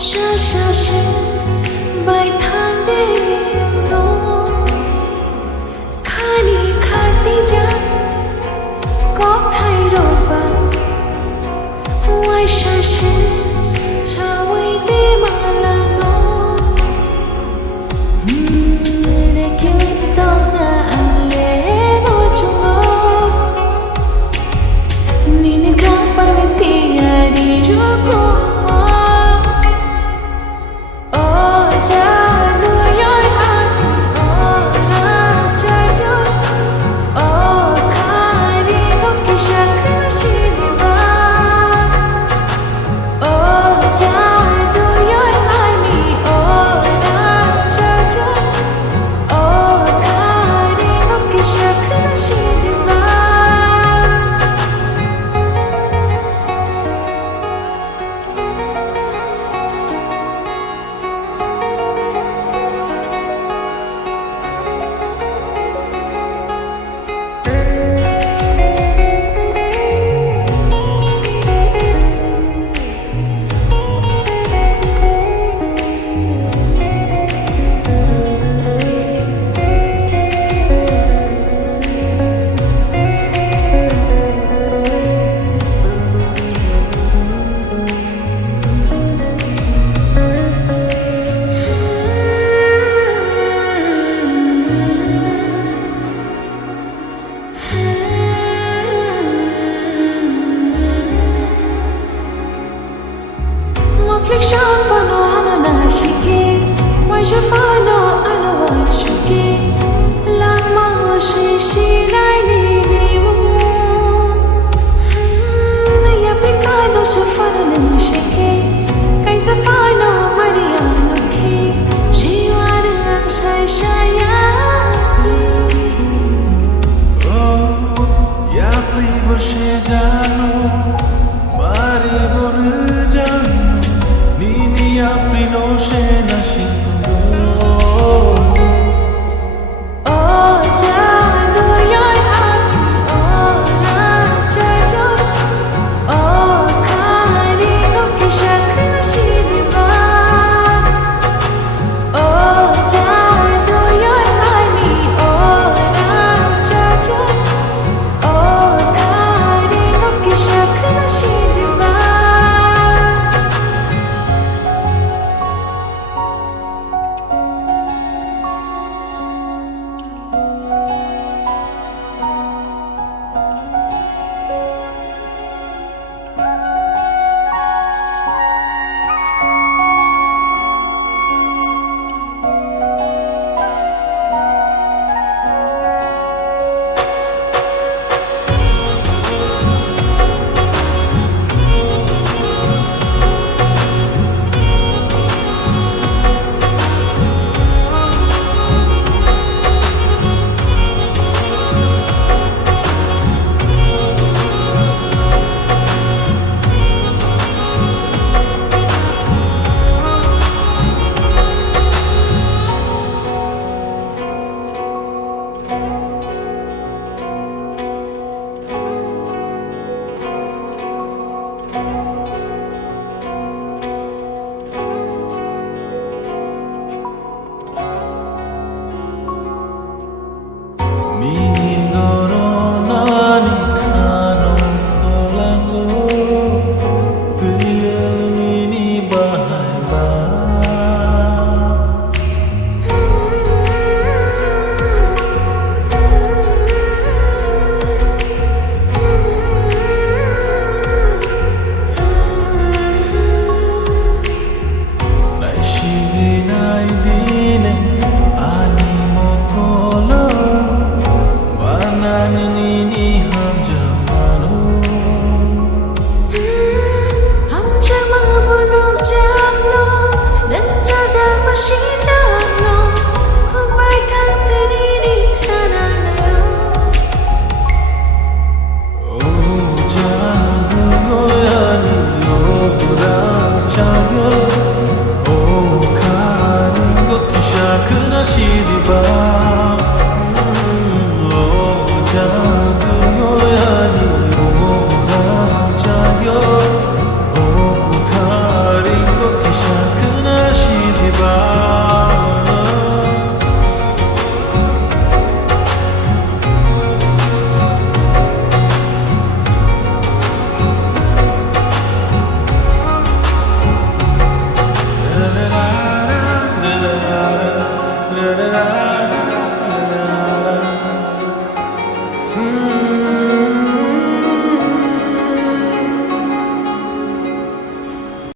小小心摆摊的路，看你看地家，国泰罗班，外小心茶味的马拉诺，你给到那安列我中哦，你看把你的爱的如果。Affliction for no ananashiki, why je fano anawashuki, lama shishi laili nimu. Ya picado je fano nishiki, kaisa fano mariano ki, shiwari akshay shayati. Oh, ya privo shejano, mari borjano. Nini apri no she nashindo. Oh, jado yoy api, oh na jayo, oh kari no kishak nashiba. Oh, jado yoy api, oh na jayo, oh kari no kishak nashiba. Chagyo